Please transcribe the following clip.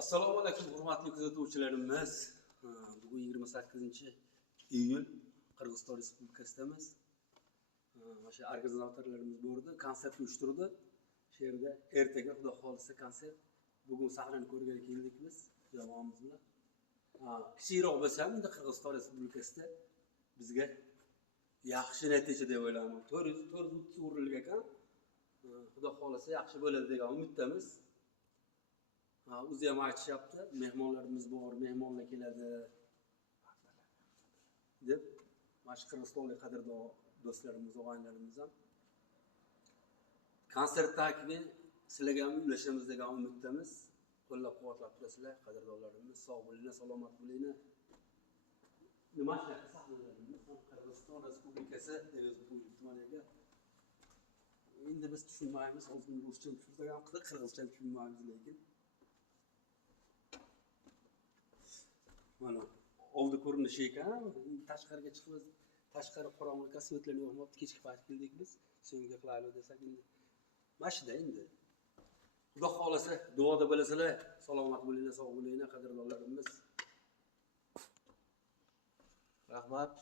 Assalomu alaykum, hurmatli kuzatuvchilarimiz. Bugun 28-iyul Qirg'iziston Respublikasidamiz. Mana shu organizatorlarimiz bo'ldi, konsert uyushtirdi. Shu yerda ertaga Xudo xolisa konsert. Bugun sahnani ko'rgani keldik biz jamoamiz bilan. Kichikroq bo'lsa ham endi Qirg'iziston Respublikasida bizga yaxshi natija deb o'ylayman. 430 o'rinlik ekan. Xudo xolisa yaxshi bo'ladi degan umiddamiz. O'zi ham aytishyapti, mehmonlarimiz bor, mehmonlar keladi deb. Mana shu Qirg'izistonlik qadrdon do'stlarimiz, og'aynilarimiz ham konsertdan keyin sizlarga ham ulashamiz degan umiddamiz. Qo'llab-quvvatlab turasizlar, qadrdonlarimiz. Sog' bo'linglar, salomat bo'linglar. Nima shunaqa sahnalarimiz Qirg'iziston Respublikasi deb yozib qo'yibdi maniga. Endi biz tushunmaymiz, ozgina ruscha tushunsak ham qirg'izcha tushunmaymiz lekin. Mana oldi ko'rinishi ekan. Tashqariga chiqamiz. Tashqari qorong'ulikka svetlar yo'qmabdi. Kechki payt keldik biz. So'ngga qilaylik desak endi. Mashida endi. Xudo xolasa duoda bo'lasizlar. Salomat bo'linglar, sog' bo'linglar qadrdonlarimiz. Rahmat.